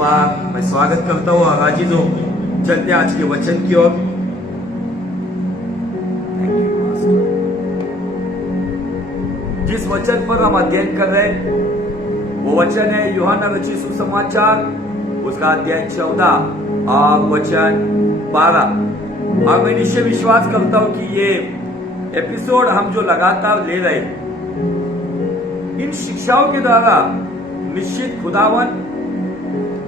मैं स्वागत करता हूँ आगाजीजों। चलते आज के वचन की ओर। जिस वचन पर हम अध्ययन कर रहे हैं वो वचन है यूहन्ना रचित सुसमाचार, उसका अध्याय 14 और वचन 12। और मैं निश्चय विश्वास करता हूं कि ये एपिसोड हम जो लगातार ले रहे हैं, इन शिक्षाओं के द्वारा निश्चित खुदावन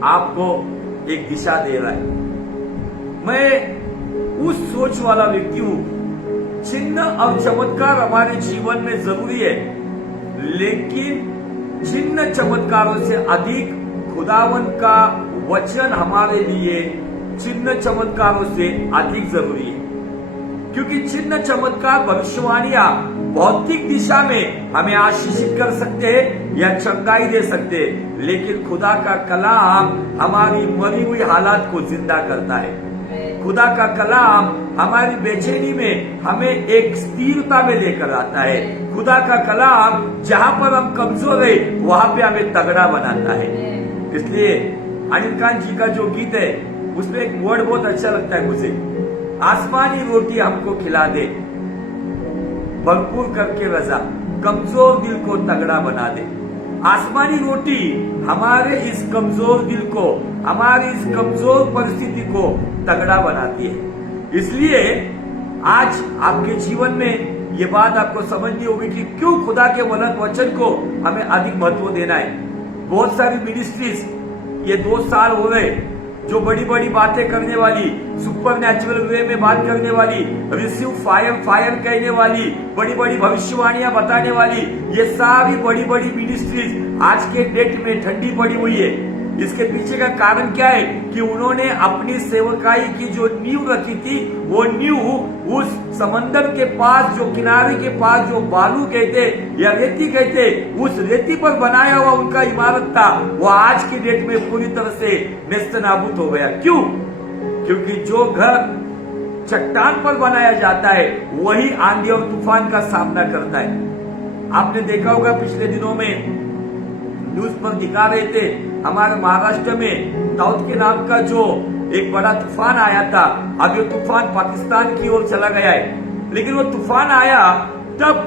आपको एक दिशा दे रहा है। मैं उस सोच वाला व्यक्ति हूं, चिन्ह और चमत्कार हमारे जीवन में जरूरी है, लेकिन चिन्ह चमत्कारों से अधिक खुदावन का वचन हमारे लिए चिन्ह चमत्कारों से अधिक जरूरी है। क्योंकि चिन्ह चमत्कार भविष्यवाणियां भौतिक दिशा में हमें आशीषित कर सकते हैं या चंगाई दे सकते हैं, लेकिन खुदा का कलाम हमारी मरी हुई हालात को जिंदा करता है। खुदा का कलाम हमारी बेचैनी में हमें एक स्थिरता में लेकर आता है। खुदा का कलाम जहां पर हम कमजोर है वहां पे हमें तगड़ा बनाता है। इसलिए अनिल खान जी का जो गीत है उसमें एक वर्ड बहुत अच्छा लगता है मुझे, आसमानी रोटी हमको खिला दे, भरपूर करके रजा, कमजोर दिल को तगड़ा बना दे। आसमानी रोटी हमारे इस कमजोर दिल को, हमारी इस कमजोर परिस्थिति को तगड़ा बनाती है। इसलिए आज आपके जीवन में ये बात आपको समझनी होगी कि क्यों खुदा के वचन को हमें अधिक महत्व देना है। बहुत सारी मिनिस्ट्रीज ये 2 साल हो गए जो बड़ी बड़ी बातें करने वाली, सुपर नेचुरल वे में बात करने वाली, रिसीव फायर कहने वाली, बड़ी बड़ी भविष्यवाणियां बताने वाली, ये सारी बड़ी बड़ी मिनिस्ट्रीज आज के डेट में ठंडी पड़ी हुई है। इसके पीछे का कारण क्या है कि उन्होंने अपनी सेवकाई की जो नींव रखी थी, वो नींव उस समंदर के पास, जो किनारे के पास जो बालू कहते या रेती कहते, उस रेती पर बनाया हुआ उनका इमारत था, वो आज की डेट में पूरी तरह से नेस्तनाबूद हो गया। क्यों? क्योंकि जो घर चट्टान पर बनाया जाता है वही आंधी और तूफान का सामना करता है। आपने देखा होगा पिछले दिनों में न्यूज पर दिखा रहे थे, हमारे महाराष्ट्र में दाऊद के नाम का जो एक बड़ा तूफान आया था, अब ये तूफान पाकिस्तान की ओर चला गया है। लेकिन वो तूफान आया तब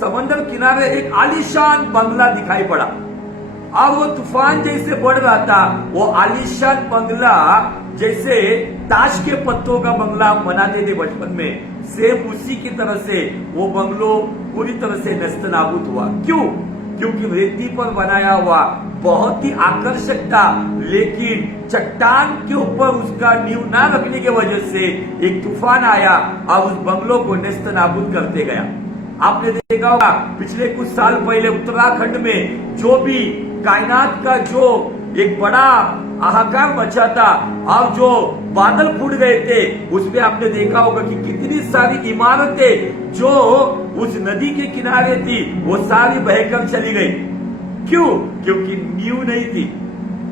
समंदर किनारे एक आलीशान बंगला दिखाई पड़ा। अब वो तूफान जैसे बढ़ रहा था, वो आलीशान बंगला जैसे ताश के पत्तों का बंगला बनाते थे बचपन में, सेम उसी की तरह से वो बंगलो पूरी तरह से नेस्तनाबूद हुआ। क्यों? क्योंकि रेती पर बनाया हुआ बहुत ही आकर्षक था, लेकिन चट्टान के ऊपर उसका नींव ना रखने की वजह से एक तूफान आया और उस बंगलों को नेस्तनाबूद करते गया। आपने देखा होगा पिछले कुछ साल पहले उत्तराखंड में जो भी कायनात का जो एक बड़ा हाहाकार मचा था और जो बादल फूट गए थे, उसमें आपने देखा होगा कि कितनी सारी इमारतें जो उस नदी के किनारे थी वो सारी बहकर चली गई। क्यों? क्योंकि नींव नहीं थी।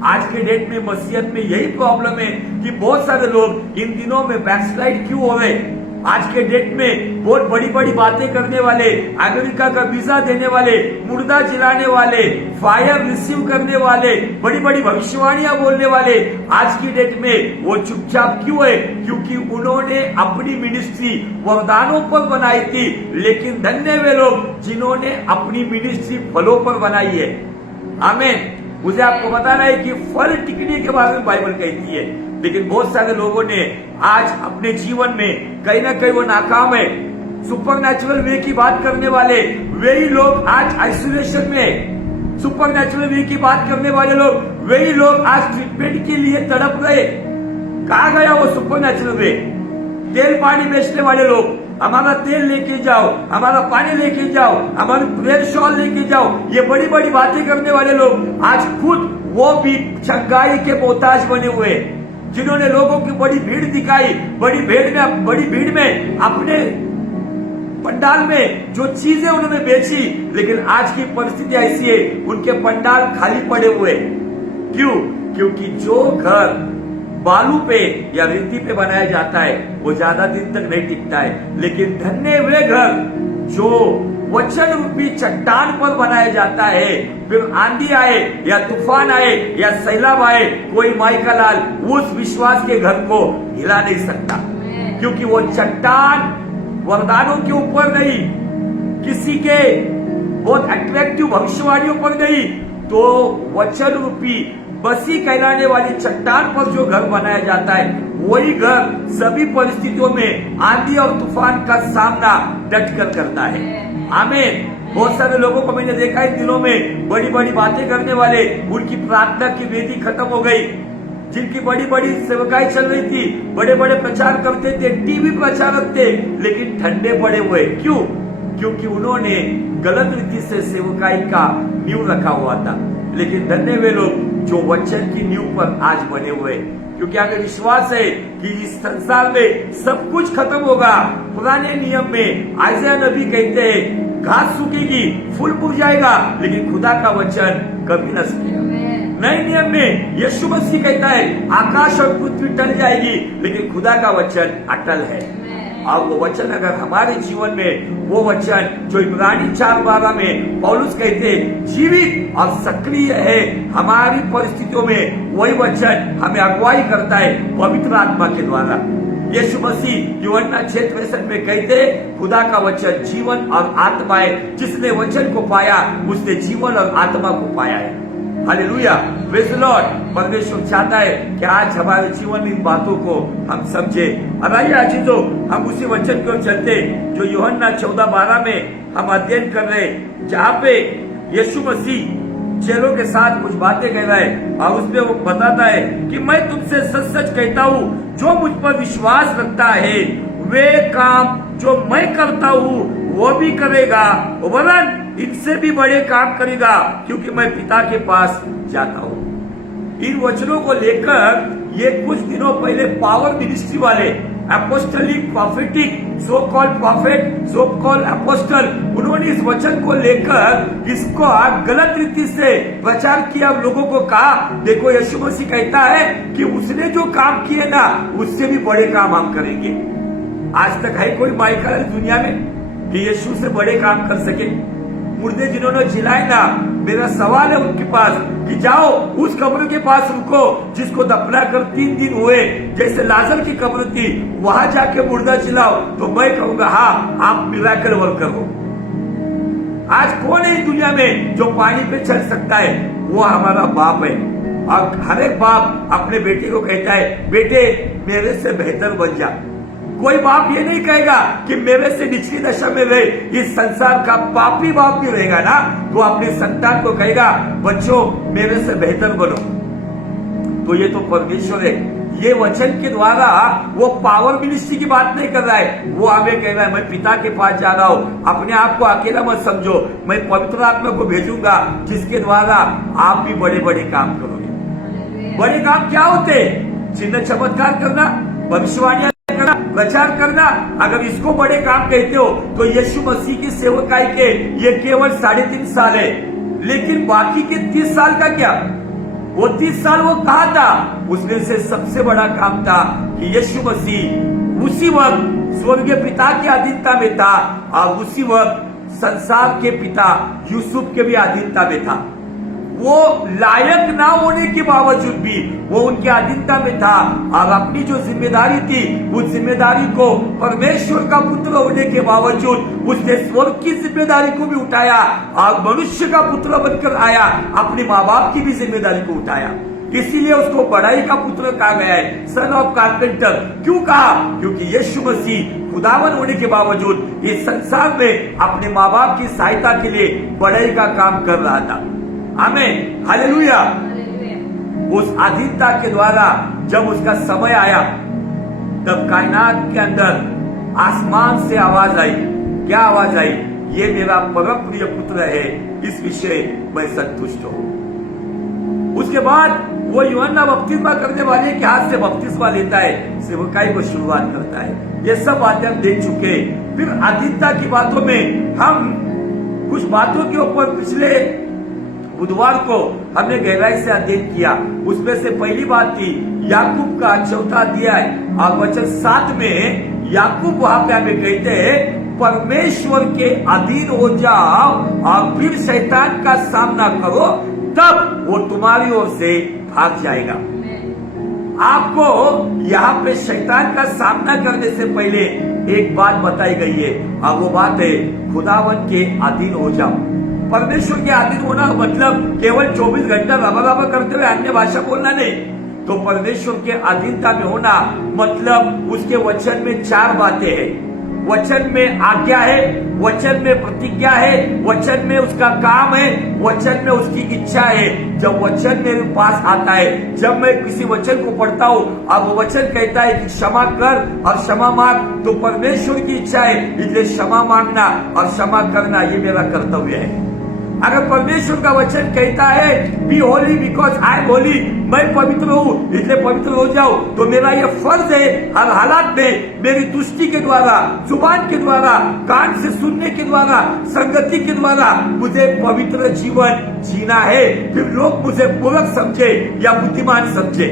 आज के डेट में मसीहत में यही प्रॉब्लम है कि बहुत सारे लोग इन दिनों में बैकस्लाइड क्यों हो गए। आज के डेट में बहुत बड़ी बड़ी बातें करने वाले, अमेरिका का वीजा देने वाले, मुर्दा जिलाने वाले, फायर रिसीव करने वाले, बड़ी बड़ी भविष्यवाणियां बोलने वाले, आज की डेट में वो चुपचाप क्यों है? क्योंकि उन्होंने अपनी मिनिस्ट्री वरदानों पर बनाई थी, लेकिन धन्य वे लोग जिन्होंने अपनी मिनिस्ट्री फलों पर बनाई है। आमीन। मुझे आपको बताना है कि फल टिकने के बारे में बाइबल कहती है, लेकिन बहुत सारे लोगों ने आज अपने जीवन में कहीं ना कहीं वो नाकाम है। सुपर नेचुरल वे की बात करने वाले वही लोग आज आइसोलेशन में, सुपर नेचुरल वे की बात करने वाले लोग वही लोग आज ट्रीटमेंट के लिए तड़प रहे। कहा गया वो सुपर नेचुरल वे? तेल पानी बेचने वाले लोग, हमारा तेल लेके जाओ, हमारा पानी लेके जाओ, हमारी प्रेयर शॉल लेके जाओ, ये बड़ी बड़ी बातें करने वाले लोग आज खुद वो भी चंगाई के मोहताज बने हुए, जिन्होंने लोगों की बड़ी भीड़ दिखाई, बड़ी भीड़ में अपने पंडाल में जो चीजें उन्होंने बेची, लेकिन आज की परिस्थिति ऐसी है उनके पंडाल खाली पड़े हुए। क्यों? क्योंकि जो घर बालू पे या रेती पे बनाया जाता है वो ज्यादा दिन तक नहीं टिकता है, लेकिन धन्य वे घर जो वचन रूपी चट्टान पर बनाया जाता है, फिर आंधी आए या तूफान आए या सैलाब आए, कोई माई का लाल उस विश्वास के घर को हिला नहीं सकता, क्योंकि वो चट्टान वरदानों के ऊपर नहीं, किसी के बहुत अट्रैक्टिव भविष्यवाणियों पर नहीं, तो वचन रूपी बसी कहलाने वाली चट्टान पर जो घर बनाया जाता है, वही घर सभी परिस्थितियों में आंधी और तूफान का सामना डटकर करता है। आमीन। बहुत सारे लोगों को मैंने देखा इन दिनों में, बड़ी बड़ी बातें करने वाले, उनकी प्रार्थना की वेदी खत्म हो गई, जिनकी बड़ी बड़ी सेवकाई चल रही थी, बड़े बड़े प्रचार करते थे, टीवी प्रचारक थे, लेकिन ठंडे पड़े हुए। क्यों? क्योंकि उन्होंने गलत रीति से सेवकाई का नींव रखा हुआ था। लेकिन धन्य वे लोग जो वचन की नींव पर आज बने हुए, क्योंकि हमें विश्वास है कि इस संसार में सब कुछ खत्म होगा। पुराने नियम में आयशा नबी कहते हैं, घास सूखेगी, फूल मुरझाएगा, लेकिन खुदा का वचन कभी न सूखेगा। नए नियम में यीशु मसीह कहता है, आकाश और पृथ्वी टल जाएगी, लेकिन खुदा का वचन अटल है। और वो वचन अगर हमारे जीवन में, वो वचन जो इब्रानी 4:12 में पौलुस कहते जीवित और सक्रिय है, हमारी परिस्थितियों में वही वचन हमें अगुवाई करता है पवित्र आत्मा के द्वारा। यीशु मसीह यूहन्ना 6:63 में कहते, खुदा का वचन जीवन और आत्मा है, जिसने वचन को पाया उसने जीवन और आत्मा को पाया है। Hallelujah, praise the Lord. परमेश्वर चाहता है कि आज हमारे जीवन में इन बातों को हम समझे। और आइए अजीजों, हम उसी वचन की ओर चलते जो यूहन्ना 14:12 में हम अध्ययन कर रहे, जहाँ पे यीशु मसीह चेलों के साथ कुछ बातें कह रहा है, और उसमें वो बताता है कि मैं तुमसे सच सच कहता हूँ, जो मुझ पर विश्वास रखता है वे काम जो मैं करता हूँ वो भी करेगा, वरन इनसे भी बड़े काम करेगा, क्योंकि मैं पिता के पास जाता हूँ। इन वचनों को लेकर ये कुछ दिनों पहले पावर मिनिस्ट्री वाले apostolic prophetic so called prophet, so called apostle, उन्होंने इस वचन को लेकर इसको गलत रीति से प्रचार किया। लोगों को कहा, देखो यीशु मसीह कहता है कि उसने जो काम किए ना, उससे भी बड़े काम हम करेंगे। आज तक है कोई माइकल दुनिया में कि यीशु से बड़े काम कर सके? मुर्दे जिन्होंने जिलाए ना, मेरा सवाल है उनके पास कि जाओ उस कब्र के पास रुको जिसको दफना कर 3 दिन हुए, जैसे लाजर की कब्र थी, वहां जाके मुर्दा जिलाओ, तो मैं कहूंगा हाँ, आप मिराकल वर्कर हो। आज कौन है इस दुनिया में जो पानी पे चल सकता है? वो हमारा बाप है। और हर एक बाप अपने बेटे को कहता है, बेटे मेरे से बेहतर बन जा। कोई बाप ये नहीं कहेगा कि मेरे से निचली दशा में रहे। इस संसार का पापी बाप भी रहेगा ना, तो अपने संतान को कहेगा, बच्चों मेरे से बेहतर बनो। तो ये तो परमेश्वर है। ये वचन के द्वारा वो पावर मिनिस्ट्री की बात नहीं कर रहा है, वो हमें कह रहा है, मैं पिता के पास जा रहा हूँ, अपने आप को अकेला मत समझो, मैं पवित्र आत्मा को भेजूंगा, जिसके द्वारा आप भी बड़े बड़े काम करोगे। बड़े काम क्या होते? चिन्ह चमत्कार करना, भविष्यवाणियां करना, प्रचार करना। अगर इसको बड़े काम कहते हो तो यीशु मसीह की सेवकाई के ये केवल 3.5 साल है, लेकिन बाकी के 30 साल का क्या? वो 30 साल वो कहा था, उसमें से सबसे बड़ा काम था कि यीशु मसीह उसी वक्त स्वर्गीय पिता की अधीनता में था, और उसी वक्त संसार के पिता यूसुफ के भी अधीनता में था। वो लायक ना होने के बावजूद भी वो उनके अधीनता में था, और अपनी जो जिम्मेदारी थी उस जिम्मेदारी को परमेश्वर का पुत्र होने के बावजूद उसने स्वर्ग की जिम्मेदारी को भी उठाया, और मनुष्य का पुत्र बनकर आया, अपने माँ बाप की भी जिम्मेदारी को उठाया। इसीलिए उसको बड़ाई का पुत्र कहा गया है, सन ऑफ कारपेंटर। क्यों कहा? क्योंकि यीशु मसीह खुदावन होने के बावजूद इस संसार में अपने माँ बाप की सहायता के लिए बड़ाई का काम कर रहा था। आमीन, हालेलुया। उस अधीनता के द्वारा जब उसका समय आया, तब कायनात के अंदर आसमान से आवाज आई। क्या आवाज आई? ये मेरा परम प्रिय पुत्र है, इस विषय मैं संतुष्ट हूं। उसके बाद वो यूहन्ना बपतिस्मा करने वाले के हाथ से बपतिस्मा लेता है, सेवकाई को शुरुआत करता है। ये सब बातें हम देख चुके। फिर अधीनता की बातों में हम कुछ बातों के ऊपर पिछले बुधवार को हमने गहराई से अध्ययन किया। उसमें से पहली बात थी याकूब का 4था अध्याय और वचन 7 में याकूब वहां पे हमें कहते हैं परमेश्वर के अधीन हो जाओ और फिर शैतान का सामना करो, तब वो तुम्हारी ओर से भाग जाएगा। आपको यहाँ पे शैतान का सामना करने से पहले एक बात बताई गई है, और वो बात है खुदावन के अधीन हो जाओ। परमेश्वर के अधीन होना मतलब केवल 24 घंटा रबा करते हुए अन्य भाषा बोलना नहीं। तो परमेश्वर के अधीनता में होना मतलब उसके वचन में 4 बातें हैं। वचन में आज्ञा है, वचन में प्रतिज्ञा है, वचन में उसका काम है, वचन में उसकी इच्छा है। जब वचन मेरे पास आता है, जब मैं किसी वचन को पढ़ता हूँ और वो वचन कहता है कि क्षमा कर और क्षमा मांग, तो परमेश्वर की इच्छा है, इसलिए क्षमा मांगना और क्षमा करना ये मेरा कर्तव्य है। अगर परमेश्वर का वचन कहता है be holy because I am holy, मैं पवित्र हूँ इसलिए पवित्र हो जाओ, तो मेरा ये फर्ज है हर हालात में मेरी दृष्टि के द्वारा, जुबान के द्वारा, कान से सुनने के द्वारा, संगति के द्वारा मुझे पवित्र जीवन जीना है। फिर लोग मुझे मूर्ख समझे या बुद्धिमान समझे।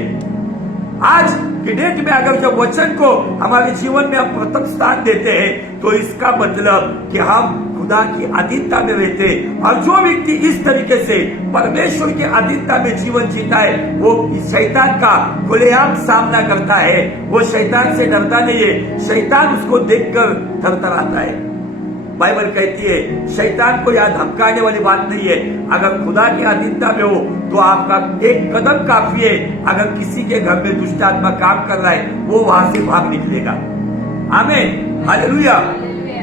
आज की डेट में अगर जब वचन को हमारे जीवन में हम प्रथम स्थान देते हैं, तो इसका मतलब कि हम खुदा की अधीनता में रहते हैं। और जो व्यक्ति इस तरीके से परमेश्वर के अधीनता में जीवन जीता है, वो शैतान का खुलेआम सामना करता है। वो शैतान से डरता नहीं है, शैतान उसको देखकर थरथराता है। बाइबल कहती है शैतान को यह धमकाने वाली बात नहीं है। अगर खुदा की अधीनता में हो तो आपका एक कदम काफी है। अगर किसी के घर में दुष्ट आत्मा काम कर रहा है, वो वहां से भाग निकलेगा। आमीन, हालेलुया।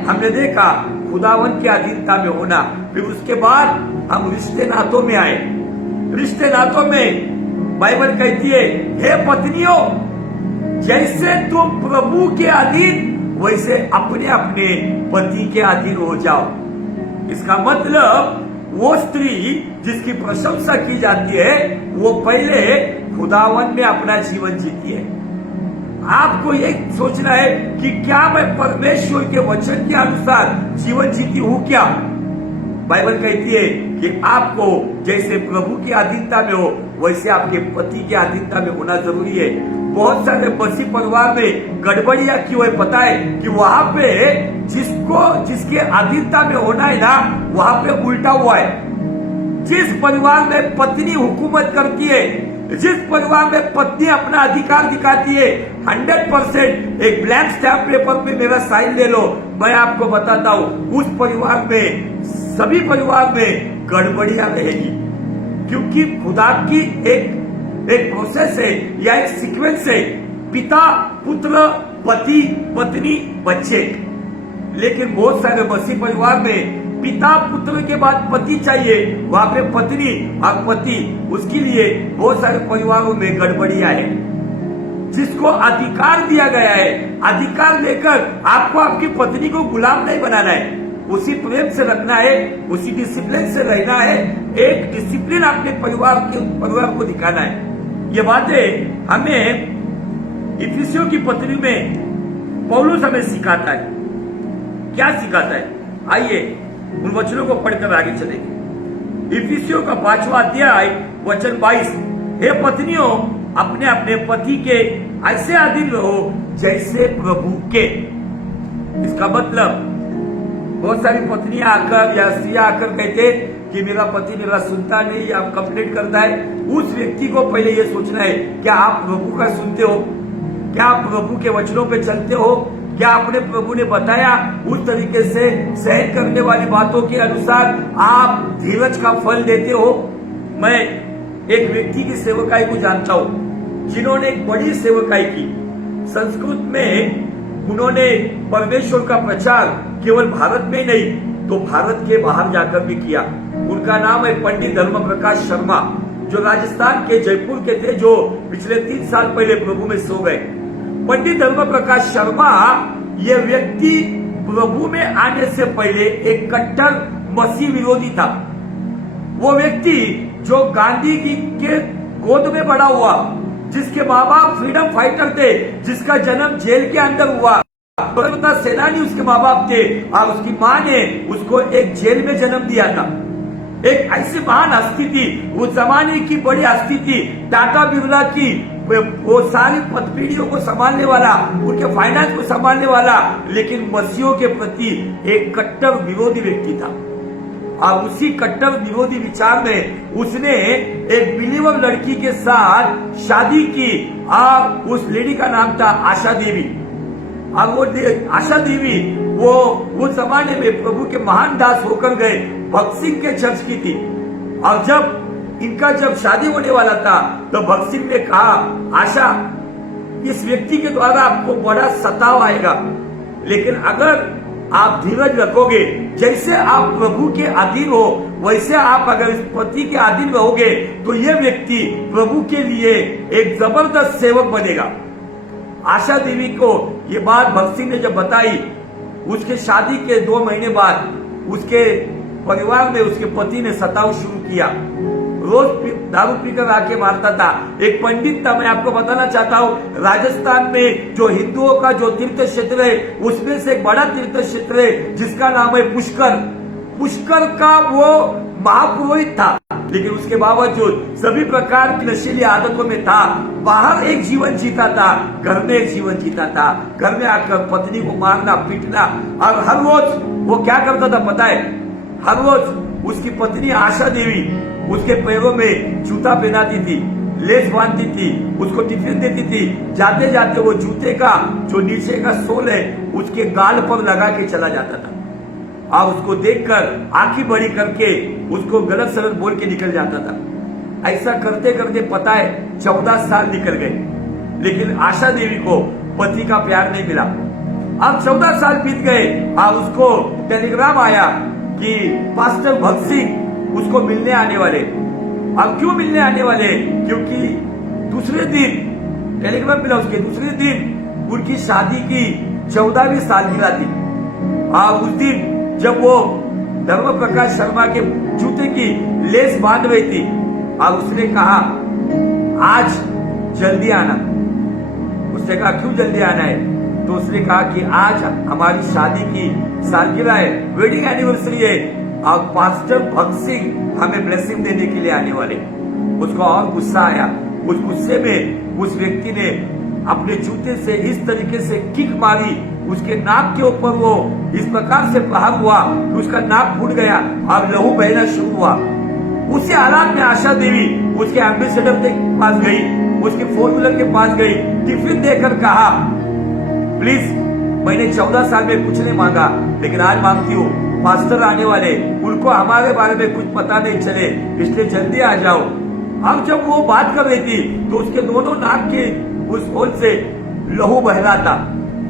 हमने देखा खुदावन की अधीनता में होना, फिर उसके बाद हम रिश्ते नातों में आए। रिश्ते नातों में बाइबल कहती है हे पत्नियों, जैसे तुम प्रभु के अधीन वैसे अपने अपने पति के अधीन हो जाओ। इसका मतलब वो स्त्री जिसकी प्रशंसा की जाती है, वो पहले खुदावन में अपना जीवन जीती है। आपको ये सोचना है कि क्या मैं परमेश्वर के वचन के अनुसार जीवन जीती हूँ क्या? बाइबल कहती है कि आपको जैसे प्रभु की अधीनता में हो, वैसे आपके पति के अधीनता में होना जरूरी है। बहुत सारे मसीह परिवार में गड़बड़ियां क्यों है पता है? कि वहां पे जिसके अधीनता में होना है ना, वहां पे उल्टा हुआ है। जिस परिवार में पत्नी हुकूमत करती है, जिस परिवार में पत्नी अपना अधिकार दिखाती है, 100% एक ब्लैंक स्टैम्प पेपर पे मेरा साइन ले लो, मैं आपको बताता हूँ उस परिवार में, सभी परिवार में गड़बड़ियां रहेगी। क्योंकि खुदा की एक प्रोसेस है या एक सीक्वेंस है, पिता, पुत्र, पति, पत्नी, बच्चे। लेकिन बहुत सारे मसीह परिवार में पिता पुत्र के बाद पति चाहिए, वहां पे पत्नी और पति। उसके लिए बहुत सारे परिवारों में गड़बड़ियां है। जिसको अधिकार दिया गया है, अधिकार लेकर आपको आपकी पत्नी को गुलाम नहीं बनाना है, उसी प्रेम से रखना है, उसी डिसिप्लिन से रहना है। एक डिसिप्लिन अपने परिवार को दिखाना है। ये बातें हमें इफिसियों की पत्री में पौलुस हमें सिखाता है। क्या सिखाता है? आइए उन वचनों को पढ़कर आगे चलेंगे। इफिसियों का 5वां अध्याय वचन 22, हे पत्नियों, अपने अपने पति के ऐसे अधीन रहो जैसे प्रभु के। इसका मतलब बहुत सारी पत्नियां आकर या स्त्रियां आकर कहते कि मेरा पति मेरा सुनता नहीं या कंप्लेंट करता है। उस व्यक्ति को पहले ये सोचना है, क्या आप प्रभु का सुनते हो? क्या आप प्रभु के वचनों पे चलते हो? क्या आपने प्रभु ने बताया उस तरीके से सहन करने वाली बातों के अनुसार आप धीरज का फल देते हो? मैं एक व्यक्ति की सेवकाई को जानता हूं, जिन्होंने एक बड़ी सेवकाई की। संस्कृत में उन्होंने परमेश्वर का प्रचार केवल भारत में नहीं तो भारत के बाहर जाकर भी किया। उनका नाम है पंडित धर्म प्रकाश शर्मा, जो राजस्थान के जयपुर के थे, जो पिछले 3 साल पहले प्रभु में सो गए। पंडित धर्म प्रकाश शर्मा ये व्यक्ति प्रभु में आने से पहले एक कट्टर मसीह विरोधी था। वो व्यक्ति जो गांधी जी के गोद में बड़ा हुआ, जिसके माँ बाप फ्रीडम फाइटर थे, जिसका जन्म जेल के अंदर हुआ, स्वतंत्रता सेनानी उसके माँ बाप थे, और उसकी माँ ने उसको एक जेल में जन्म दिया था। एक ऐसी महान हस्ती थी, उस जमाने की बड़ी हस्ती थी, टाटा बिरला की वो सारी पीढ़ियों को संभालने वाला, उनके फाइनेंस को संभालने वाला, लेकिन मसीहों के प्रति एक कट्टर विरोधी व्यक्ति था। और उसी कट्टर विरोधी विचार में उसने एक बिलीवर लड़की के साथ शादी की और उस लेडी का नाम था आशा देवी। और वो आशा देवी वो उस जमाने में प्रभु के महान दास होकर गए, भक्त सिंह के चर्च की थी। और जब शादी होने वाला था तो भक्त सिंह ने कहा, आशा, इस व्यक्ति के द्वारा आपको बड़ा सताव आएगा, लेकिन अगर आप धीरज रखोगे, जैसे आप प्रभु के अधीन हो वैसे आप अगर इस पति के अधीन रहोगे तो यह व्यक्ति प्रभु के लिए एक जबरदस्त सेवक बनेगा। आशा देवी को ये बात भक्त सिंह ने जब बताई, उसके शादी के 2 महीने बाद उसके परिवार में उसके पति ने सताव शुरू किया। रोज दारू पीकर आके मारता था। एक पंडित था, मैं आपको बताना चाहता हूँ, राजस्थान में जो हिंदुओं का जो तीर्थ क्षेत्र है उसमें से एक बड़ा तीर्थ क्षेत्र है जिसका नाम है पुष्कर। पुष्कर का वो महापुरोहित था, लेकिन उसके बावजूद सभी प्रकार की नशीली आदतों में था। बाहर एक जीवन जीता था, घर में एक जीवन जीता था। घर में आकर पत्नी को मारना पीटना, और हर रोज वो क्या करता था पता है? हर रोज उसकी पत्नी आशा देवी उसके पैरों में जूता पहनाती थी, लेस बांधती थी, उसको टिफिन देती थी। जाते जाते वो जूते का जो नीचे का सोल है उसके गाल पर लगा के चला जाता था, और उसको देखकर आंखें बड़ी करके उसको गलत सलत बोल के निकल जाता था। ऐसा करते करते पता है 14 साल निकल गए, लेकिन आशा देवी को पति का प्यार नहीं मिला। अब 14 साल बीत गए और उसको टेलीग्राम आया कि पास्टर भक्त सिंह उसको मिलने आने वाले। अब क्यों मिलने आने वाले? क्योंकि दूसरे दिन टेलीग्राम मिला, उसके दूसरे दिन उनकी शादी की 14वीं सालगिरह थी। और उस दिन जब वो धर्म प्रकाश शर्मा के जूते की लेस बांध रही थी, और उसने कहा आज जल्दी आना। उसने कहा क्यों जल्दी आना है? तो उसने कहा कि आज हमारी शादी की सालगिरह है, वेडिंग एनिवर्सरी है, और पास्टर भक्त सिंह हमें ब्लेसिंग देने के लिए आने वाले। उसको और गुस्सा आया। उस गुस्से में उस व्यक्ति ने अपने जूते से इस तरीके से किक मारी, उसके नाक के ऊपर वो इस प्रकार से प्रहार हुआ कि उसका नाक फूट गया और लहू बहना शुरू हुआ। उसी हालात में आशा देवी उसके एम्बेसडर के पास गई, उसके 4 व्हीलर के पास गई, टिफिन देकर कहा, प्लीज, मैंने 14 साल में कुछ नहीं मांगा, लेकिन आज मांगती हूँ, पास्टर आने वाले, उनको हमारे बारे में कुछ पता नहीं चले, इसलिए जल्दी आ जाओ। अब जब वो बात कर रही थी तो उसके दोनों नाक के उस होल से लहू बह रहा था।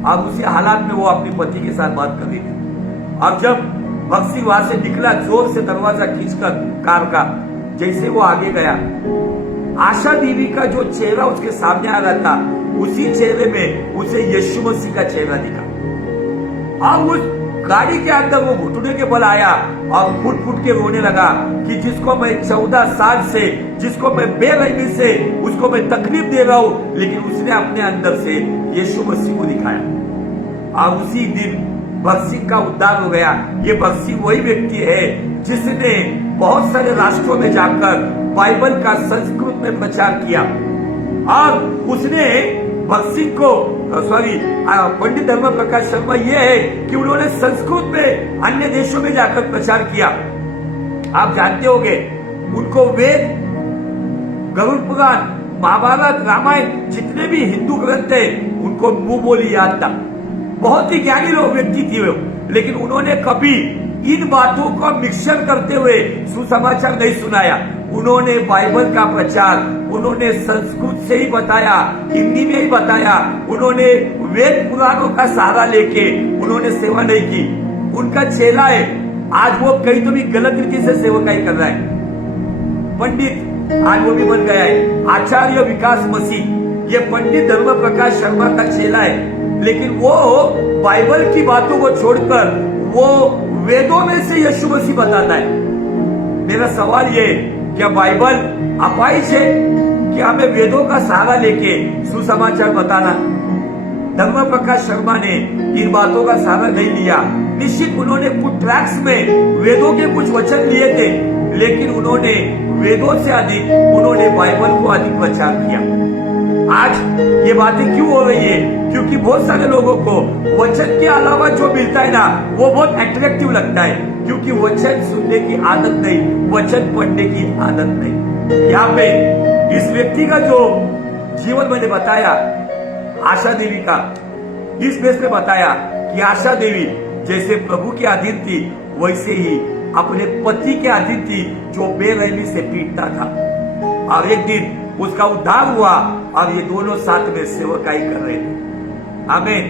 अब उसी हालात में वो अपने पति के साथ बात कर रही थी। अब जब भक्त सिंह वहां से निकला, जोर से दरवाजा खींचकर कार का, जैसे वो आगे गया, आशा देवी का जो चेहरा उसके सामने आ रहा था, उसी चेहरे में उसे यीशु मसीह का चेहरा दिखा। और उस गाड़ी के अंदर वो घुटने के बल आया और फुट फुट के रोने लगा कि जिसको मैं 14 साल से, जिसको मैं बेरहमी से उसको मैं तकलीफ दे रहा हूं, लेकिन उसने अपने अंदर से यीशु मसीह को दिखाया। और उसी दिन भक्त सिंह का उद्धार हो गया। ये भक्त सिंह वही व्यक्ति है जिसने बहुत सारे राष्ट्रों में जाकर बाइबल का संस्कृत में प्रचार किया। और उसने भक्त सिंह को पंडित धर्म प्रकाश शर्मा ये है कि उन्होंने संस्कृत में अन्य देशों में जाकर प्रचार किया। आप जानते होंगे, उनको वेद, गरुड़ पुराण, महाभारत, रामायण, जितने भी हिंदू ग्रंथ है उनको मुंह बोली याद था। बहुत ही ज्ञानी लोग व्यक्ति थे वो, लेकिन उन्होंने कभी इन बातों को मिक्सचर करते हुए सुसमाचार नहीं सुनाया। उन्होंने बाइबल का प्रचार, उन्होंने संस्कृत से ही बताया, हिंदी में ही बताया। उन्होंने वेद पुराणों का सहारा लेके उन्होंने सेवा नहीं की। उनका चेला है, आज वो कहीं तो भी गलत रीति से सेवकाई कर रहा है। पंडित आज वो भी बन गया है, आचार्य विकास मसीह, ये पंडित धर्म प्रकाश शर्मा का चेला है, लेकिन वो बाइबल की बातों को छोड़कर वो वेदों में से यीशु मसीह बताता है। मेरा सवाल ये, क्या बाइबल अपाइज है कि हमें वेदों का सहारा लेके सुसमाचार बताना? धर्म प्रकाश शर्मा ने इन बातों का सहारा नहीं लिया। निश्चित उन्होंने कुछ ट्रैक्स में वेदों के कुछ वचन लिए थे, लेकिन उन्होंने वेदों से अधिक उन्होंने बाइबल को अधिक प्रचार किया। आज ये बातें क्यों हो रही है? क्योंकि बहुत सारे लोगों को वचन के अलावा जो मिलता है ना, वो बहुत अट्रैक्टिव लगता है, क्योंकि वचन सुनने की आदत नहीं, वचन पढ़ने की आदत नहीं। यहाँ पे इस व्यक्ति का जो जीवन मैंने बताया, आशा देवी का, इस बेस पे बताया कि आशा देवी जैसे प्रभु के अधीन थी, वैसे ही अपने पति के अधीन थी, जो बेरहमी से पीटता था। और एक दिन उसका उद्धार हुआ और ये दोनों साथ में सेवकाई कर रहे थे। आमीन।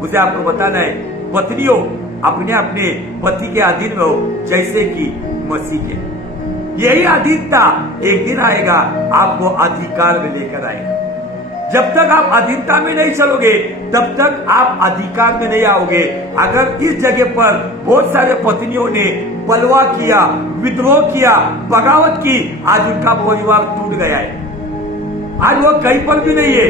मुझे आपको बताना है, पत्नियों अपने अपने पति के अधीन रहो, जैसे कि मसीह के। यही अधीनता एक दिन आएगा, आपको अधिकार में लेकर आएगा। जब तक आप अधीनता में नहीं चलोगे, तब तक आप अधिकार में नहीं आओगे। अगर इस जगह पर बहुत सारे पत्नियों ने बलवा किया, विद्रोह किया, बगावत की, आज उनका परिवार टूट गया है। आज वो कहीं पर भी नहीं है।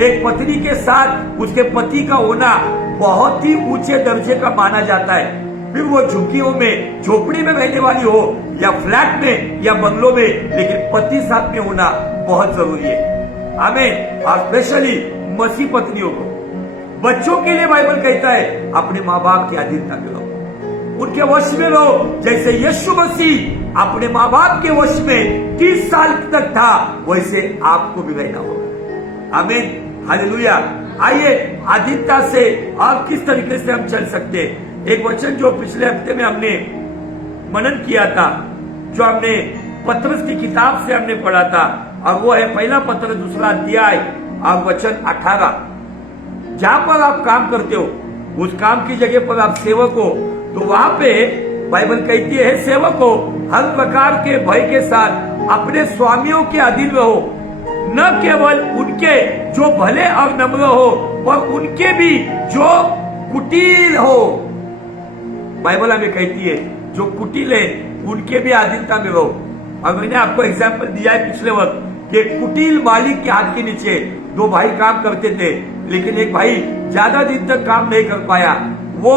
एक पत्नी के साथ उसके पति का होना बहुत ही ऊंचे दर्जे का माना जाता है। फिर वो झुग्गियों में, झोपड़ी में रहने वाली हो या फ्लैट में या बंगलों में, लेकिन पति साथ में होना बहुत जरूरी है। हमें और स्पेशली मसीह पत्नियों को, बच्चों के लिए बाइबल कहता है अपने माँ बाप की अधीनता में रहो, उनके वश में रहो। जैसे यीशु मसीह अपने माँ बाप के वश में 30 साल तक था, वैसे आपको भी रहना होगा। आमीन, हालेलुया। आइए अधीनता से और किस तरीके से हम चल सकते हैं। एक वचन जो पिछले हफ्ते में हमने मनन किया था, जो हमने पत्रस की किताब से हमने पढ़ा था, और वो है पहला पत्र 2 अध्याय और वचन 18। जहां पर आप काम करते हो, उस काम की जगह पर आप सेवक हो, तो वहां पे बाइबल कहती है, सेवक हो हर प्रकार के भय के साथ अपने स्वामियों के अधीन रहो, न केवल उनके जो भले और नम्र हो, पर उनके भी जो कुटिल हो। बाइबल हमें कहती है जो कुटिल है उनके भी अधीनता में रहो। और मैंने आपको एग्जाम्पल दिया है पिछले वक्त कि कुटिल मालिक के हाथ के नीचे 2 भाई काम करते थे, लेकिन एक भाई ज्यादा दिन तक काम नहीं कर पाया। वो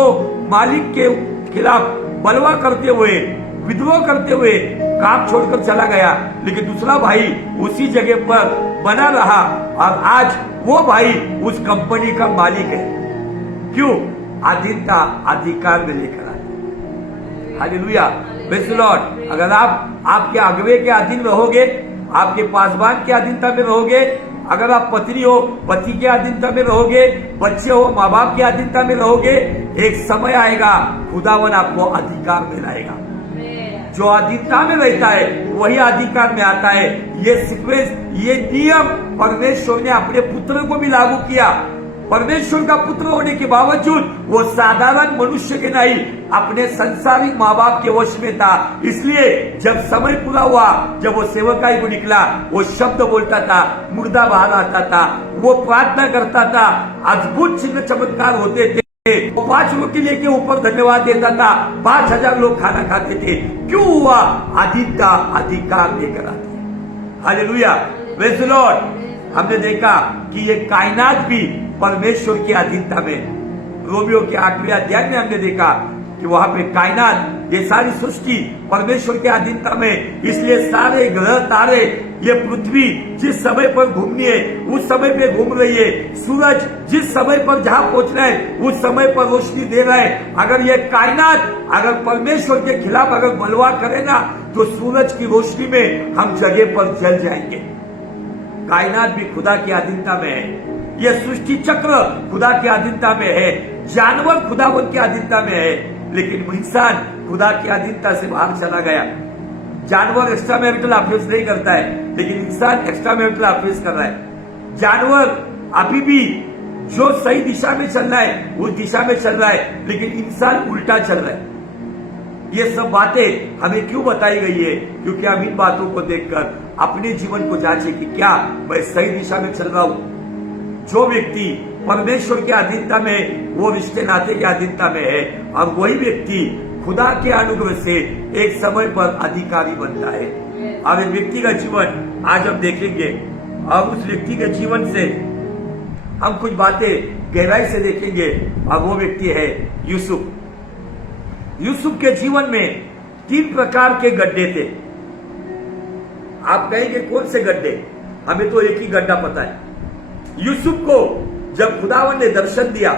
मालिक के खिलाफ बलवा करते हुए, विद्रोह करते हुए काम छोड़कर चला गया, लेकिन दूसरा भाई उसी जगह पर बना रहा और आज वो भाई उस कंपनी का मालिक है। क्यों? अधीनता अधिकार में लेकर आए। Hallelujah, praise the Lord. अगर आप आपके अगुवे के अधीन रहोगे, आपके पासवान के अधीनता में रहोगे, अगर आप पत्नी हो पति के अधीनता में रहोगे, बच्चे हो माँ बाप के अधीनता में रहोगे, एक समय आएगा खुदावन आपको अधिकार में लाएगा। जो अधीनता में रहता है वही अधिकार में आता है। ये सीक्वेंस, ये नियम परमेश्वर ने अपने पुत्र को भी लागू किया। परमेश्वर का पुत्र होने के बावजूद वो साधारण मनुष्य के नहीं, अपने संसारिक माँ बाप के वश में था। इसलिए जब समय पूरा हुआ, जब वो सेवकाई को निकला, वो शब्द बोलता था, मुर्दा बाहर आता था, वो प्रार्थना करता था, अद्भुत चिन्ह चमत्कार होते थे। वो 5 रोटी लेके ऊपर धन्यवाद देता था, 5000 लोग खाना खाते थे। क्यों हुआ? अधीनता अधिकार लेकर आते। Hallelujah, praise the Lord. हमने देखा कि ये कायनात भी परमेश्वर की अधीनता में, रोमियो के 8वें अध्याय में हमने देखा कि वहां पे कायनात, ये सारी सृष्टि परमेश्वर के अधीनता में। इसलिए सारे ग्रह तारे, ये पृथ्वी जिस समय पर घूमनी है उस समय पे घूम रही है। सूरज जिस समय पर जहां पहुंचना है उस समय पर रोशनी दे रहा है। अगर ये कायनात अगर परमेश्वर के खिलाफ अगर बलवा करे ना, तो सूरज की रोशनी में हम जगह पर जल जाएंगे। कायनात भी खुदा की अधीनता में है। यह सृष्टि चक्र खुदा की अधीनता में है। जानवर खुदावंत की अधीनता में है, लेकिन इंसान खुदा की अधीनता से बाहर चला गया। जानवर एक्स्ट्रा मैरिटल अफेयर्स नहीं करता है, लेकिन इंसान एक्स्ट्रा मैरिटल अफेयर्स कर रहा है। जानवर अभी भी जो सही दिशा में चलना है उस दिशा में चल रहा है, लेकिन इंसान उल्टा चल रहा है। ये सब बातें हमें क्यों बताई गई है? क्योंकि हम इन बातों को देखकर अपने जीवन को जांचे कि क्या मैं सही दिशा में चल रहा हूं। जो व्यक्ति परमेश्वर के अधीनता में, वो रिश्ते नाते के अधीनता में है, और वही व्यक्ति खुदा के अनुग्रह से एक समय पर अधिकारी बनता है। और एक व्यक्ति का जीवन आज हम देखेंगे, और उस व्यक्ति के जीवन से हम कुछ बातें गहराई से देखेंगे, और वो व्यक्ति है यूसुफ। यूसुफ के जीवन में 3 प्रकार के गड्ढे थे। आप कहेंगे कौन से गड्ढे? हमें तो एक ही गड्ढा पता है। यूसुफ को जब खुदावन ने दर्शन दिया,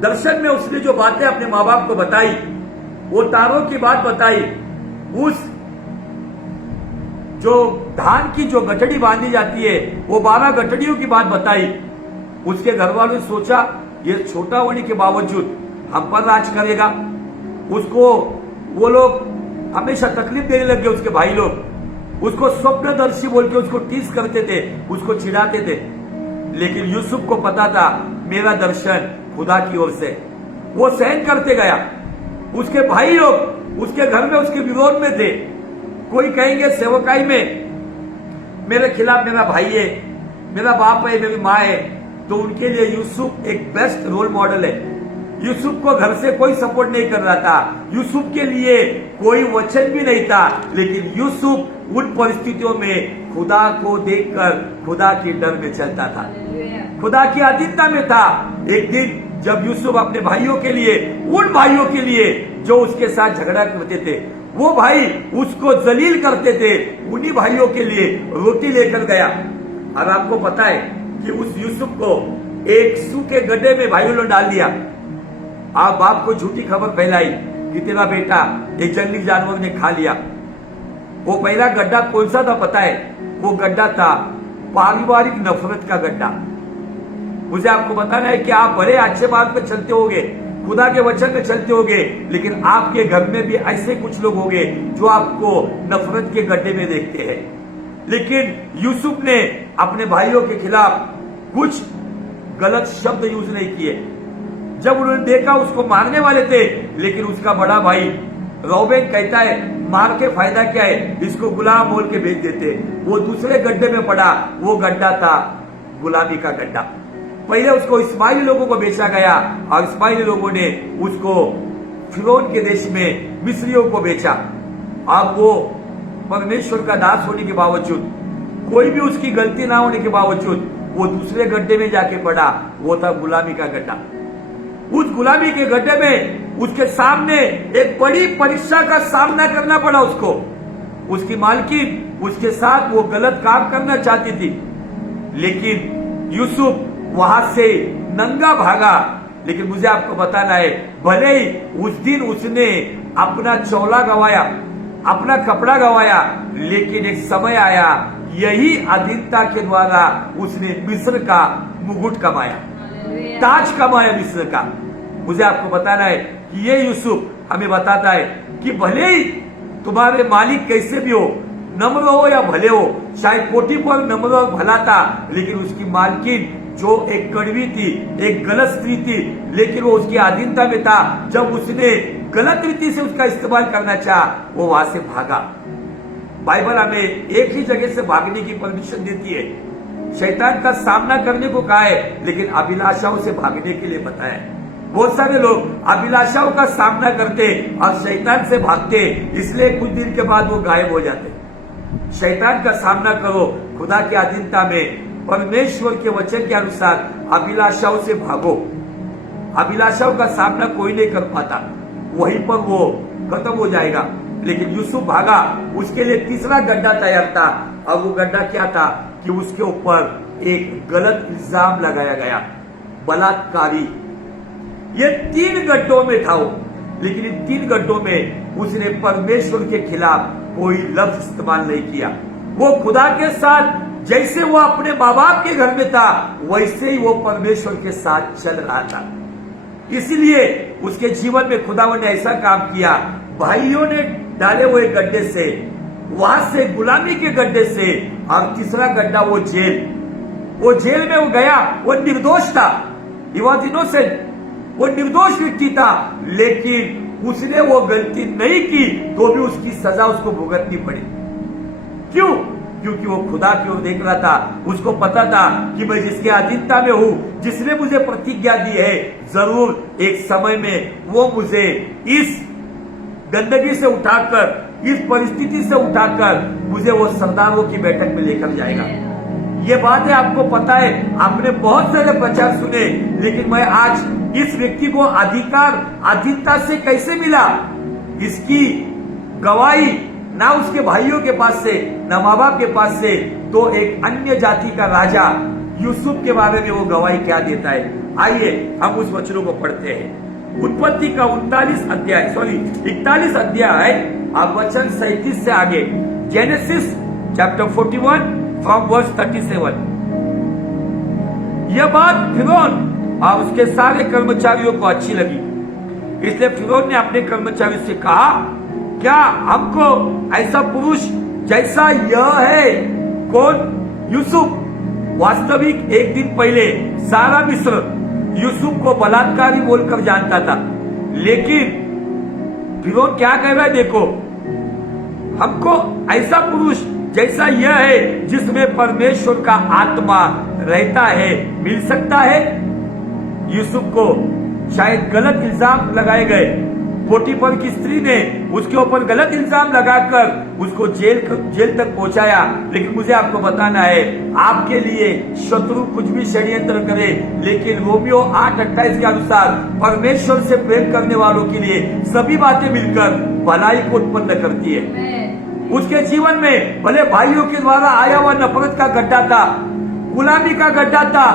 दर्शन में उसने जो बातें अपने माँ बाप को बताई, वो तारों की बात बताई, उस जो धान की जो गठड़ी बांधी जाती है वो 12 गठड़ियों की बात बताई। उसके घर वालों ने सोचा ये छोटा होने के बावजूद हम पर राज करेगा। उसको वो लोग हमेशा तकलीफ देने लगे, उसके भाई लोग उसको स्वप्नदर्शी बोल के उसको टीस करते थे, उसको चिढ़ाते थे। लेकिन यूसुफ को पता था मेरा दर्शन खुदा की ओर से। वो सहन करते गया। उसके भाई लोग उसके घर में उसके विरोध में थे। कोई कहेंगे सेवकाई में मेरे खिलाफ मेरा भाई है, मेरा बाप है, मेरी माँ है, तो उनके लिए यूसुफ एक बेस्ट रोल मॉडल है। यूसुफ को घर से कोई सपोर्ट नहीं कर रहा था, यूसुफ के लिए कोई वचन भी नहीं था, लेकिन यूसुफ उन परिस्थितियों में खुदा को देखकर खुदा के डर में चलता था, खुदा की अधीनता में था। एक दिन जब यूसुफ अपने भाइयों के लिए, उन भाइयों के लिए जो उसके साथ झगड़ा करते थे, वो भाई उसको जलील करते थे, उन्हीं भाइयों के लिए रोटी लेकर गया। और आपको पता है कि उस यूसुफ को एक सूखे गड्ढे में भाइयों ने डाल दिया। आप बाप को झूठी खबर फैलाई कि तेरा बेटा एक जंगली जानवर ने खा लिया। वो पहला गड्ढा कौन सा था पता है? वो गड्ढा था पारिवारिक नफरत का गड्ढा। मुझे आपको बताना है कि आप भले अच्छे मार्ग पे चलते होगे, खुदा के वचन में चलते होगे, लेकिन आपके घर में भी ऐसे कुछ लोग होंगे जो आपको नफरत के गड्ढे में देखते हैं। लेकिन यूसुफ ने अपने भाइयों के खिलाफ कुछ गलत शब्द यूज नहीं किए। जब उन्होंने देखा उसको मारने वाले थे, लेकिन उसका बड़ा भाई रौबेन कहता है मार के फायदा क्या है, इसको गुलाम बोल के भेज देते। वो दूसरे गड्ढे में पड़ा। वो गड्ढा था गुलामी का गड्ढा। पहले उसको इस्माइली लोगों को बेचा गया और इस्माइली लोगों ने उसको फिरौन के देश में मिस्रियों को बेचा। अब वो परमेश्वर का दास होने के बावजूद, कोई भी उसकी गलती ना होने के बावजूद वो दूसरे गड्ढे में जाके पड़ा। वो था गुलामी का गड्ढा। उस गुलामी के गड्ढे में उसके सामने एक बड़ी परीक्षा का सामना करना पड़ा उसको। उसकी मालकिन उसके साथ वो गलत काम करना चाहती थी, लेकिन यूसुफ वहां से नंगा भागा। लेकिन मुझे आपको बताना है, भले ही उस दिन उसने अपना चौला गवाया, अपना कपड़ा गवाया, लेकिन एक समय आया, यही अधीनता के द्वारा उसने मिस्र का मुकुट कमाया, ताज कमाया मिस्र का। मुझे आपको बताना है कि ये यूसुफ हमें बताता है कि भले ही तुम्हारे मालिक कैसे भी हो, नम्र हो या भले हो, शायद कोटि पर नम्र और भला था, लेकिन उसकी मालकिन जो एक कड़वी थी, एक गलत स्त्री थी, लेकिन वो उसकी अधीनता में था। जब उसने गलत रीति से उसका इस्तेमाल करना चाहा, वो वहां से भागा। बाइबल हमें एक ही जगह से भागने की परमिशन देती है। शैतान का सामना करने को कहा है, लेकिन अभिलाषाओं से भागने के लिए बताया है। बहुत सारे लोग अभिलाषाओं का सामना करते और शैतान से भागते, इसलिए कुछ दिन के बाद वो गायब हो जाते। शैतान का सामना करो खुदा की अधीनता में, परमेश्वर के वचन के अनुसार अभिलाषाओं से भागो। अभिलाषाओं का सामना कोई नहीं कर पाता, वहीं पर वो खत्म हो जाएगा। लेकिन यूसुफ भागा, उसके लिए तीसरा गड्ढा तैयार था। और वो गड्ढा क्या था कि उसके ऊपर एक गलत इल्जाम लगाया गया, बलात्कारी। ये 3 गड्ढों में था वो, लेकिन इन 3 गड्ढों में उसने परमेश्वर के खिलाफ कोई लफ्ज इस्तेमाल नहीं किया। वो खुदा के साथ जैसे वो अपने माँ बाप के घर में था, वैसे ही वो परमेश्वर के साथ चल रहा था। इसलिए उसके जीवन में खुदावन ने ऐसा काम किया, भाइयों ने डाले हुए गड्ढे से, वहां से गुलामी के गड्ढे से, और तीसरा गड्ढा वो जेल। वो जेल में वो गया, वो निर्दोष था, ही वॉज इनोसेंट, वो निर्दोष व्यक्ति था, लेकिन उसने वो गलती नहीं की तो भी उसकी सजा उसको भुगतनी पड़ी। क्यों? क्योंकि वो खुदा की ओर देख रहा था। उसको पता था कि मैं जिसके अधीनता में हूं, जिसने मुझे प्रतिज्ञा दी है, जरूर एक समय में वो मुझे इस गंदगी से उठाकर, इस परिस्थिति से उठाकर मुझे वो सरदारों की बैठक में लेकर जाएगा। ये बात है, आपको पता है, आपने बहुत सारे प्रचार सुने, लेकिन मैं आज इस व्यक्ति को अधिकार अधीनता से कैसे मिला, इसकी गवाही ना उसके भाइयों के पास से, ना माँ बाप के पास से, तो एक अन्य जाति का राजा यूसुफ के बारे में वो गवाही क्या देता है। आइए हम उस वचनों को पढ़ते हैं। उत्पत्ति का 41 अध्याय अब वचन 37 से आगे। Genesis chapter 41 from verse 37। यह बात फिरौन और उसके सारे कर्मचारियों को अच्छी लगी, इसलिए फिरौन ने अपने कर्मचारियों से कहा, क्या हमको ऐसा पुरुष जैसा यह है? कौन? यूसुफ। वास्तविक एक दिन पहले सारा मिस्र यूसुफ को बलात्कारी बोलकर जानता था, लेकिन फिरौन क्या कह रहा है देखो, हमको ऐसा पुरुष जैसा यह है जिसमें परमेश्वर का आत्मा रहता है मिल सकता है। यूसुफ को शायद गलत इल्जाम लगाए गए। पोटीफर की स्त्री ने उसके ऊपर गलत इल्जाम लगाकर उसको जेल तक पहुंचाया। लेकिन मुझे आपको बताना है, आपके लिए शत्रु कुछ भी षड्यंत्र करे, लेकिन रोमियो 8:28 के अनुसार परमेश्वर से प्रेम करने वालों के लिए सभी बातें मिलकर भलाई को उत्पन्न करती है। उसके जीवन में भले भाइयों के द्वारा आया हुआ नफरत का गड्ढा था, गुलामी का गड्ढा था,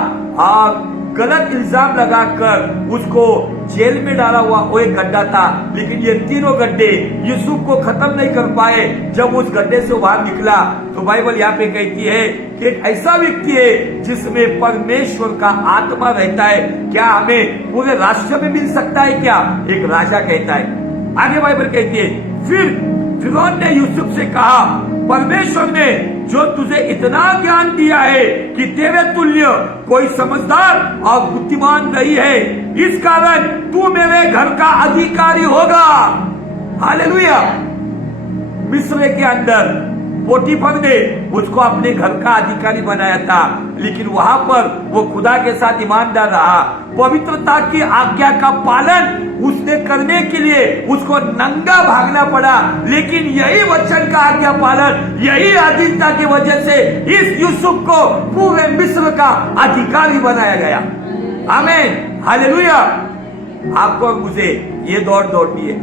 और गलत इल्जाम लगाकर उसको जेल में डाला हुआ वो एक गड्ढा था। लेकिन ये तीनों गड्ढे यूसुफ को खत्म नहीं कर पाए। जब उस गड्ढे से बाहर निकला तो बाइबल यहाँ पे कहती है कि एक ऐसा व्यक्ति है जिसमें परमेश्वर का आत्मा रहता है। क्या हमें पूरे राष्ट्र में मिल सकता है क्या? एक राजा कहता है। आगे बाइबल कहती है, फिर फिरौन ने यूसुफ से कहा, परमेश्वर ने जो तुझे इतना ज्ञान दिया है कि तेरे तुल्य कोई समझदार और बुद्धिमान नहीं है, इस कारण तू मेरे घर का अधिकारी होगा। हालेलुया। मिस्र के अंदर पोटीफर ने उसको अपने घर का अधिकारी बनाया था, लेकिन वहां पर वो खुदा के साथ ईमानदार रहा। पवित्रता की आज्ञा का पालन उसने करने के लिए उसको नंगा भागना पड़ा, लेकिन यही वचन का आज्ञा पालन, यही अधीनता की वजह से इस यूसुफ को पूरे मिस्र का अधिकारी बनाया गया। आमीन, हालेलुया। आपको और मुझे ये दौड़ दौड़नी है।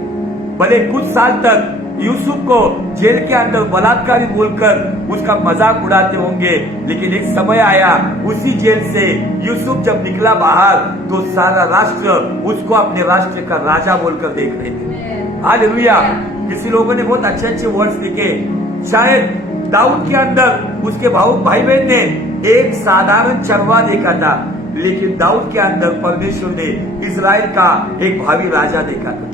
भले कुछ साल तक यूसुफ को जेल के अंदर बलात्कारी बोलकर उसका मजाक उड़ाते होंगे, लेकिन एक समय आया उसी जेल से यूसुफ जब निकला बाहर तो सारा राष्ट्र उसको अपने राष्ट्र का राजा बोलकर देख रहे थे। हालेलुया। किसी लोगों ने बहुत अच्छे अच्छे वर्ड्स लिखे। शायद दाऊद के अंदर उसके भाई बहन ने एक साधारण चरवा देखा था, लेकिन दाऊद के अंदर परमेश्वर ने इजराइल का एक भावी राजा देखा था।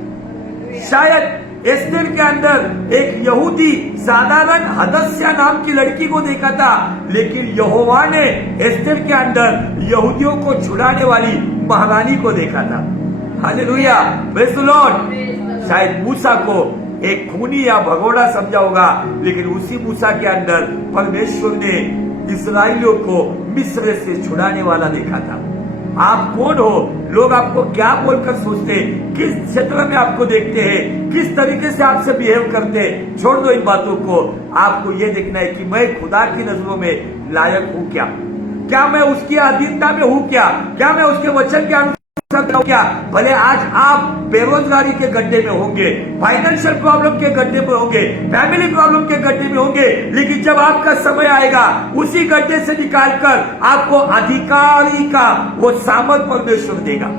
शायद एस्तेर के अंदर एक यहूदी साधारण हदस्या नाम की लड़की को देखा था, लेकिन यहोवा ने एस्तेर के अंदर यहूदियों को छुड़ाने वाली महारानी को देखा था। Hallelujah, praise the Lord. शायद मूसा को एक खूनी या भगोड़ा समझा होगा, लेकिन उसी मूसा के अंदर परमेश्वर ने इस्राएलियों को मिस्र से छुड़ाने वाला देखा था। आप कौन हो? लोग आपको क्या बोलकर सोचते हैं? किस क्षेत्र में आपको देखते हैं? किस तरीके से आपसे बिहेव करते हैं? छोड़ दो इन बातों को। आपको ये देखना है कि मैं खुदा की नजरों में लायक हूँ क्या? क्या मैं उसकी अधीनता में हूँ क्या? क्या मैं उसके वचन के अनुसार क्या? भले आज आप बेरोजगारी के गड्ढे में होंगे, फाइनेंशियल प्रॉब्लम के गड्ढे पर होंगे, फैमिली प्रॉब्लम के गड्ढे में होंगे, लेकिन जब आपका समय आएगा उसी गड्ढे से निकालकर आपको अधिकारी का वो सामर्थ परमेश्वर देगा।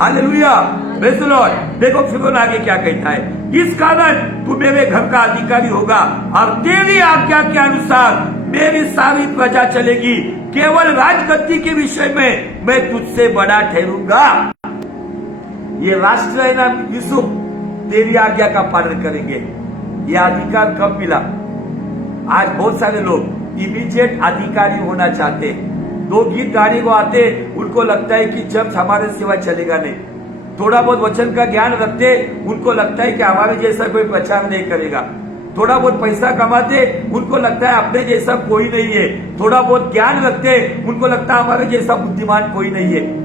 Hallelujah, praise the Lord. देखो फिरौन आगे क्या कहता है, इस कारण तू मेरे घर का अधिकारी होगा और तेरी आज्ञा के अनुसार मेरी सारी प्रजा चलेगी। केवल राजगद्दी के विषय में मैं तुझसे बड़ा ठहरूंगा। ये राष्ट्र है ना यूसुफ, तेरी आज्ञा का पालन करेंगे। ये अधिकार कब मिला? आज बहुत सारे लोग इमीडिएट अधिकारी होना चाहते हैं। दो गीत गाने को आते, उनको लगता है कि चर्च हमारे सिवा चलेगा नहीं। थोड़ा बहुत वचन का ज्ञान रखते, उनको लगता है कि हमारे जैसा कोई प्रचार नहीं करेगा। थोड़ा बहुत पैसा कमाते, उनको लगता है अपने जैसा कोई नहीं है। थोड़ा बहुत ज्ञान रखते, उनको लगता है हमारे जैसा बुद्धिमान कोई नहीं है।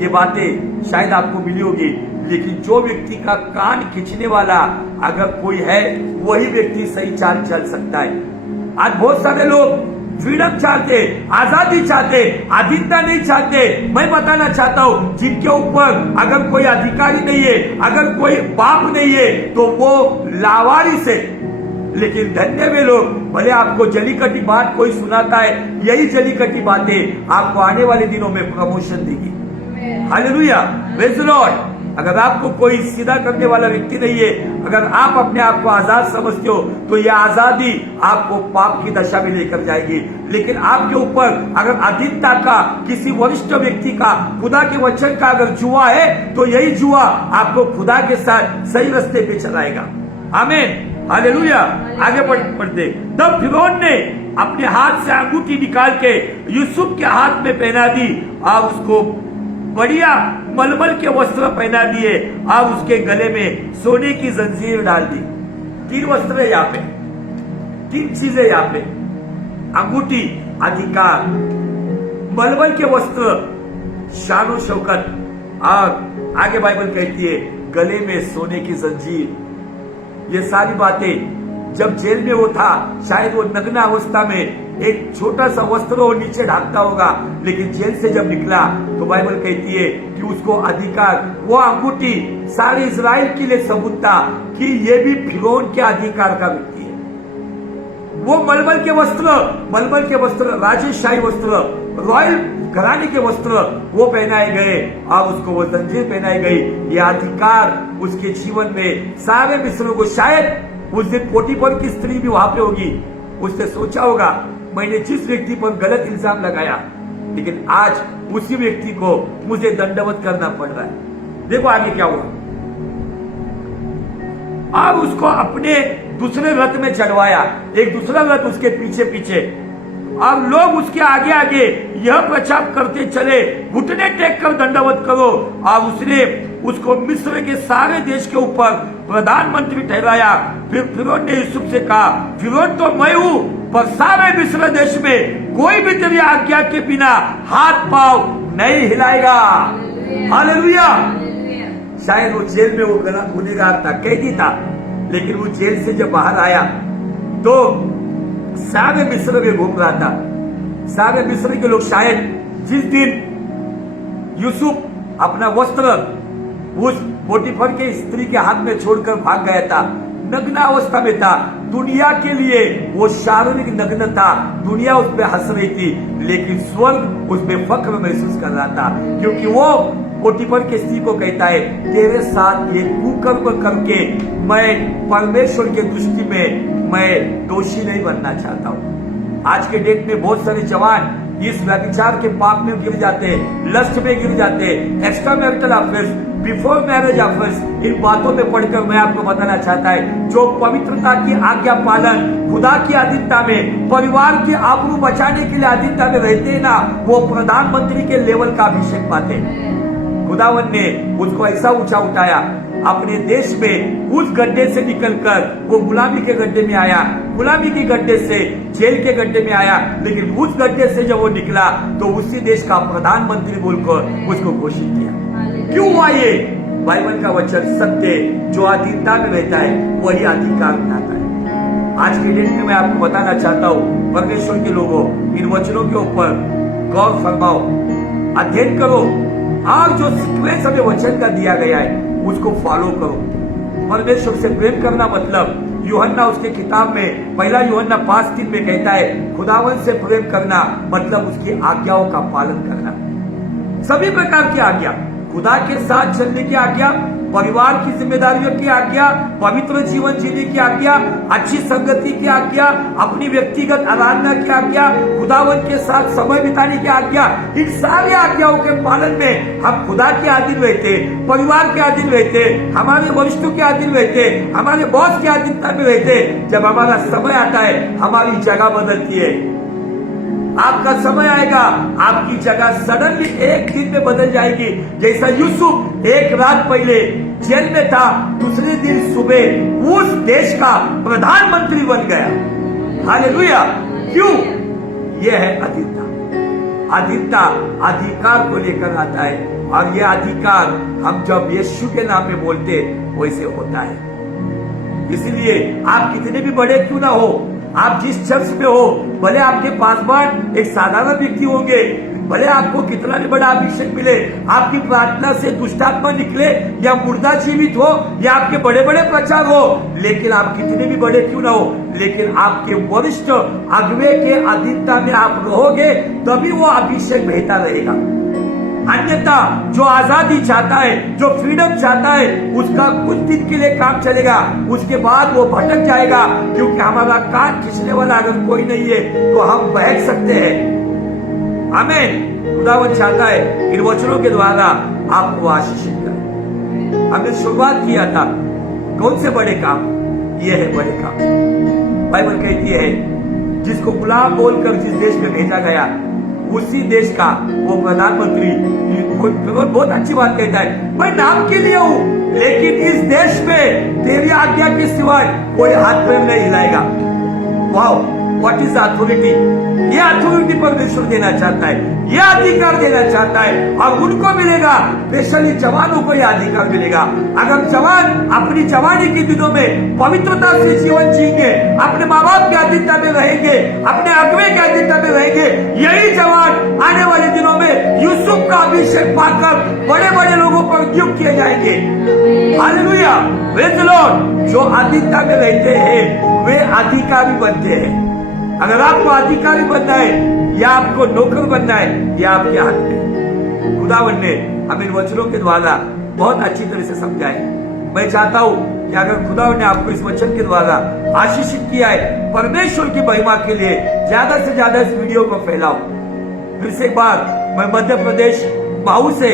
ये बातें शायद आपको मिली होगी, लेकिन जो व्यक्ति का कान खींचने वाला अगर कोई है, वही व्यक्ति सही चाल चल सकता है। आज बहुत सारे लोग फ्रीडम चाहते, आजादी चाहते, अधीनता नहीं चाहते। मैं बताना चाहता हूं, जिनके ऊपर अगर कोई अधिकारी नहीं है, अगर कोई बाप नहीं है, तो वो लावारिस है। लेकिन धन्य वे लोग, भले आपको जली कटी बात कोई सुनाता है, यही जली कटी बातें आपको आने वाले दिनों में प्रमोशन देगी। Hallelujah, praise the Lord. अगर आपको कोई सीधा करने वाला व्यक्ति नहीं है, अगर आप अपने आप को आजाद समझते हो, तो यह आजादी आपको पाप की दशा में लेकर जाएगी। लेकिन आपके ऊपर अगर अधीनता का, किसी वरिष्ठ व्यक्ति का, खुदा के वचन का अगर जुआ है, तो यही जुआ आपको खुदा के साथ सही रास्ते पे चलाएगा। आमीन, हालेलुया। आगे बढ़ते, तब फिरौन ने अपने हाथ से अंगूठी निकाल के यूसुफ के हाथ में पहना दी और उसको बढ़िया मलमल के वस्त्र पहना दिए और उसके गले में सोने की जंजीर डाल दी। 3 वस्त्र है यहाँ पे, 3 चीजें यहाँ पे, अंगूठी अधिकार, मलमल के वस्त्र शान शौकत, और आगे बाइबल कहती है गले में सोने की जंजीर। ये सारी बातें जब जेल में वो था, शायद वो नग्न अवस्था में एक छोटा सा वस्त्र वो नीचे ढाकता होगा, लेकिन जेल से जब निकला तो बाइबल कहती है कि उसको अधिकार, वो अंगूठी सारे इजराइल के लिए सबूत था कि ये भी फिरौन के अधिकार का व्यक्ति है। वो मलमल के वस्त्र, राजशाही वस्त्र, रॉयल घराने के वस्त्र वो पहनाए गए और उसको वो जंजीर पहनाई गई। ये अधिकार उसके जीवन में सारे मिस्रों को, शायद उस दिन पोटीफर की स्त्री भी वहां पे होगी, उसने सोचा होगा मैंने जिस व्यक्ति पर गलत इल्जाम लगाया, लेकिन आज उसी व्यक्ति को मुझे दंडवत करना पड़ रहा है। देखो आगे क्या हुआ, अब उसको अपने दूसरे रथ में चढ़वाया, एक दूसरा रथ उसके पीछे पीछे, अब लोग उसके आगे आगे यह प्रचार करते चले, घुटने टेक कर दंडवत करो। और उसने उसको मिस्र के सारे देश के ऊपर प्रधानमंत्री ठहराया। फिर फिरौन ने यूसुफ से कहा, फिरौन तो मैं हूं, पर सारे मिस्र देश में कोई भी तेरी आज्ञा के बिना हाथ पांव नहीं हिलाएगा। हालेलुया। शायद वो जेल में वो गुनहगार था, कैदी था, लेकिन वो जेल से जब बाहर आया तो सारे मिस्र में घूम रहा था। सारे मिस्र के लोग, शायद जिस दिन यूसुफ अपना वस्त्र उस पोटीफर के स्त्री के हाथ में छोड़कर भाग गया था, नग्न अवस्था में था, दुनिया के लिए वो शारीरिक नग्न था, दुनिया उस पर हंस रही थी, लेकिन स्वर्ग उस पर फक्र महसूस कर रहा था, क्योंकि वो पोटीफर के स्त्री को कहता है, तेरे साथ ये कुकर्म करके मैं परमेश्वर के दृष्टि में मैं दोषी नहीं बनना चाहता हूँ। आज के डेट में बहुत सारे जवान इस व्यभिचार के पाप में गिर जाते हैं, लस्ट में गिर जाते हैं, extra marital affairs, before marriage affairs, इन बातों में पढ़कर मैं आपको बताना चाहता है, जो पवित्रता की आज्ञा पालन, खुदा की अधीनता में, परिवार की आबरू बचाने के लिए अधीनता में रहते हैं ना, वो प्रधानमंत्री के लेवल का अभिषेक पाते हैं। खुदावन ने उसको ऐसा ऊंचा उठाया, अपने देश में उस गड्ढे से निकलकर वो गुलामी के गड्ढे में आया, गुलामी के गड्ढे से जेल के गड्ढे में आया, लेकिन उस गड्ढे से जब वो निकला तो उसी देश का प्रधानमंत्री बोलकर उसको घोषित किया। क्यों हुआ ये? बाइबल का वचन सत्य, जो अधीनता में रहता है वही अधिकार बनाता है। आज के डेट में मैं आपको बताना चाहता हूँ, परमेश्वर के लोगों, इन वचनों के ऊपर गौर फरमाओ, अध्ययन करो, और जो सीक्वेंस हमें वचन का दिया गया है उसको फॉलो करो। परमेश्वर से प्रेम करना मतलब, यूहन्ना उसके किताब में 1 यूहन्ना 5:3 में कहता है, खुदावन से प्रेम करना मतलब उसकी आज्ञाओं का पालन करना। सभी प्रकार की आज्ञा, खुदा के साथ चलने की आज्ञा, परिवार की जिम्मेदारियों की आज्ञा, पवित्र जीवन जीने की आज्ञा, अच्छी संगति की आज्ञा, अपनी व्यक्तिगत आराधना की आज्ञा, खुदावन के साथ समय बिताने की आज्ञा, इन सारी आज्ञाओं के पालन में हम खुदा के अधीन रहते, परिवार के अधीन रहते, हमारे वरिष्ठों के अधीन रहते, हमारे बॉस के अधीनता में रहते। जब हमारा समय आता है, हमारी जगह बदलती है। आपका समय आएगा, आपकी जगह सडनली एक दिन में बदल जाएगी। जैसा यूसुफ एक रात पहले जेल में था, दूसरे दिन सुबह उस देश का प्रधानमंत्री बन गया। हालेलुया। क्यों? यह है अधीनता। अधीनता अधिकार को लेकर आता है, और यह अधिकार हम जब यीशु के नाम में बोलते वैसे होता है। इसलिए आप कितने भी बड़े क्यों ना हो, आप जिस चर्च में हो, भले आपके पासवान एक साधारण व्यक्ति होंगे, भले आपको कितना भी बड़ा अभिषेक मिले, आपकी प्रार्थना से दुष्टात्मा निकले या मुर्दा जीवित हो या आपके बड़े बड़े प्रचार हो, लेकिन आप कितने भी बड़े क्यों ना हो, लेकिन आपके वरिष्ठ अगुवे के अधीनता में आप रहोगे, तभी वो अभिषेक बहता रहेगा। अन्यथा जो आजादी चाहता है, जो फ्रीडम चाहता है, उसका कुछ दिन के लिए काम चलेगा, उसके बाद वो भटक जाएगा, क्योंकि हमारा कान खींचने वाला अगर कोई नहीं है तो हम बहक सकते हैं। आमीन। खुदावंद चाहता है इन वचनों के द्वारा आपको आशीषित करें। हमने शुरुआत किया था कौन से बड़े काम, ये है बड़े काम। बाइबल कहती है जिसको गुलाम बोलकर जिस देश में भेजा गया, उसी देश का वो प्रधानमंत्री बहुत अच्छी बात कहता है, मैं नाम के लिए हूं, लेकिन इस देश में तेरी आज्ञा के सिवाय कोई हाथ पैर नहीं हिलाएगा। Wow, what is authority. ये अथॉरिटी परमेश्वर देना चाहता है, ये अधिकार देना चाहता है, और उनको मिलेगा, स्पेशली जवानों को यह अधिकार मिलेगा। अगर जवान अपनी जवानी के दिनों में पवित्रता से जीवन जिएंगे, अपने माँ बाप के अधीनता में रहेंगे, अपने अगुवे के अधीनता में रहेंगे, यही जवान आने वाले दिनों में यूसुफ का अभिषेक पाकर बड़े बड़े लोगों पर नियुक्त किए जाएंगे। Hallelujah, praise the Lord. जो अधीनता में रहते हैं वे अधिकारी बनते हैं। अगर आपको अधिकारी बनना है या आपको नौकर बनना है, यह आपके हाथ में। खुदावंद ने हम इन वचनों के द्वारा बहुत अच्छी तरह से समझाए। मैं चाहता हूं कि अगर खुदावंद ने आपको इस वचन के द्वारा आशीषित किया है, परमेश्वर की महिमा के लिए ज्यादा से ज्यादा इस वीडियो को फैलाओ। फिर से एक बार मैं मध्य प्रदेश माऊ से